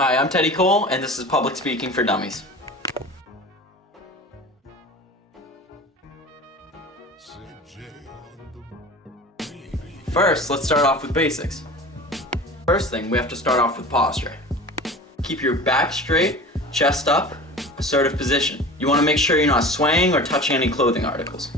Hi, I'm Teddy Cole, and this is Public Speaking for Dummies. First, let's start off with basics. First thing, we have to start off with posture. Keep your back straight, chest up, assertive position. You want to make sure you're not swaying or touching any clothing articles.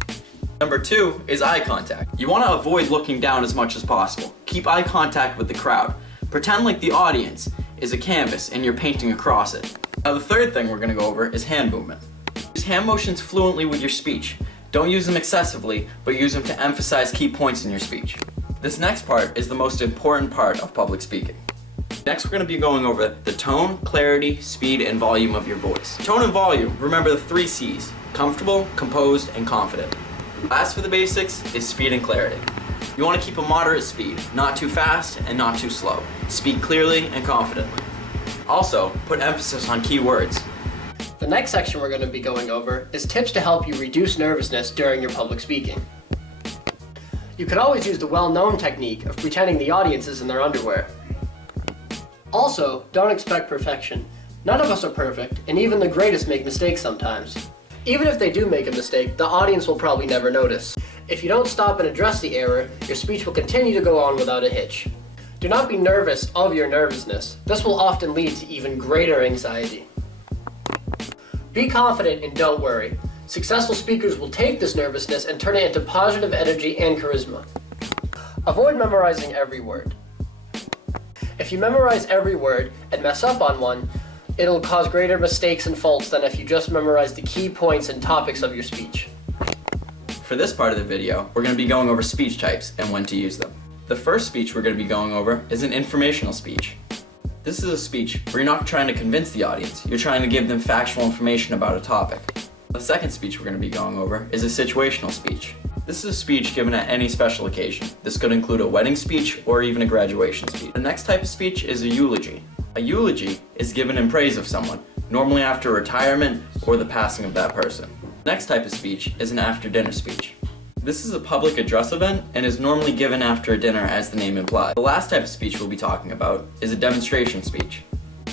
Number 2 is eye contact. You want to avoid looking down as much as possible. Keep eye contact with the crowd. Pretend like the audience is a canvas and you're painting across it. Now the third thing we're going to go over is hand movement. Use hand motions fluently with your speech. Don't use them excessively, but use them to emphasize key points in your speech. This next part is the most important part of public speaking. Next, we're going to be going over the tone, clarity, speed, and volume of your voice. Tone and volume, remember the 3 C's: comfortable, composed, and confident. Last for the basics is speed and clarity. You want to keep a moderate speed, not too fast and not too slow. Speak clearly and confidently. Also, put emphasis on key words. The next section we're going to be going over is tips to help you reduce nervousness during your public speaking. You could always use the well-known technique of pretending the audience is in their underwear. Also, don't expect perfection. None of us are perfect, and even the greatest make mistakes sometimes. Even if they do make a mistake, the audience will probably never notice. If you don't stop and address the error, your speech will continue to go on without a hitch. Do not be nervous of your nervousness. This will often lead to even greater anxiety. Be confident and don't worry. Successful speakers will take this nervousness and turn it into positive energy and charisma. Avoid memorizing every word. If you memorize every word and mess up on one, it'll cause greater mistakes and faults than if you just memorize the key points and topics of your speech. For this part of the video, we're going to be going over speech types and when to use them. The first speech we're going to be going over is an informational speech. This is a speech where you're not trying to convince the audience, you're trying to give them factual information about a topic. The second speech we're going to be going over is a situational speech. This is a speech given at any special occasion. This could include a wedding speech or even a graduation speech. The next type of speech is a eulogy. A eulogy is given in praise of someone, normally after retirement or the passing of that person. The next type of speech is an after-dinner speech. This is a public address event and is normally given after a dinner, as the name implies. The last type of speech we'll be talking about is a demonstration speech.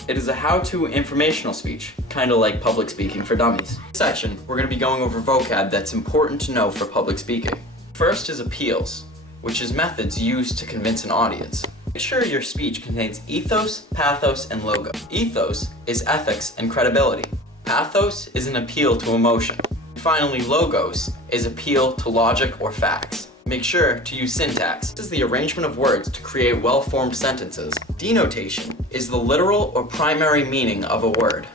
It is a how-to informational speech, kind of like public speaking for dummies. In this section, we're going to be going over vocab that's important to know for public speaking. First is appeals, which is methods used to convince an audience. Make sure your speech contains ethos, pathos, and logo. Ethos is ethics and credibility. Pathos is an appeal to emotion. Finally, logos is appeal to logic or facts. Make sure to use syntax. This is the arrangement of words to create well-formed sentences. Denotation is the literal or primary meaning of a word.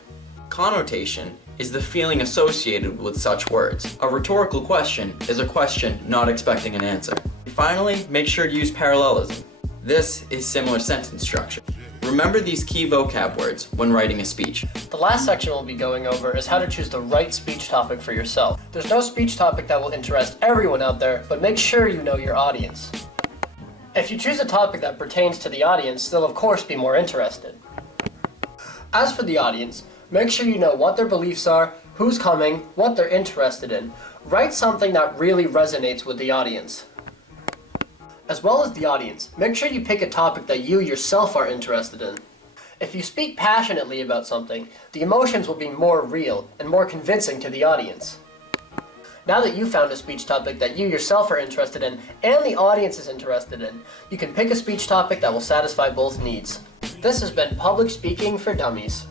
Connotation is the feeling associated with such words. A rhetorical question is a question not expecting an answer. Finally, make sure to use parallelism. This is similar sentence structure. Remember these key vocab words when writing a speech. The last section we'll be going over is how to choose the right speech topic for yourself. There's no speech topic that will interest everyone out there, but make sure you know your audience. If you choose a topic that pertains to the audience, they'll of course be more interested. As for the audience, make sure you know what their beliefs are, who's coming, what they're interested in. Write something that really resonates with the audience. As well as the audience, make sure you pick a topic that you yourself are interested in. If you speak passionately about something, the emotions will be more real and more convincing to the audience. Now that you've found a speech topic that you yourself are interested in and the audience is interested in, you can pick a speech topic that will satisfy both needs. This has been Public Speaking for Dummies.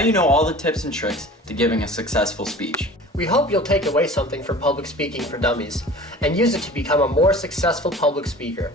Now you know all the tips and tricks to giving a successful speech. We hope you'll take away something from Public Speaking for Dummies and use it to become a more successful public speaker.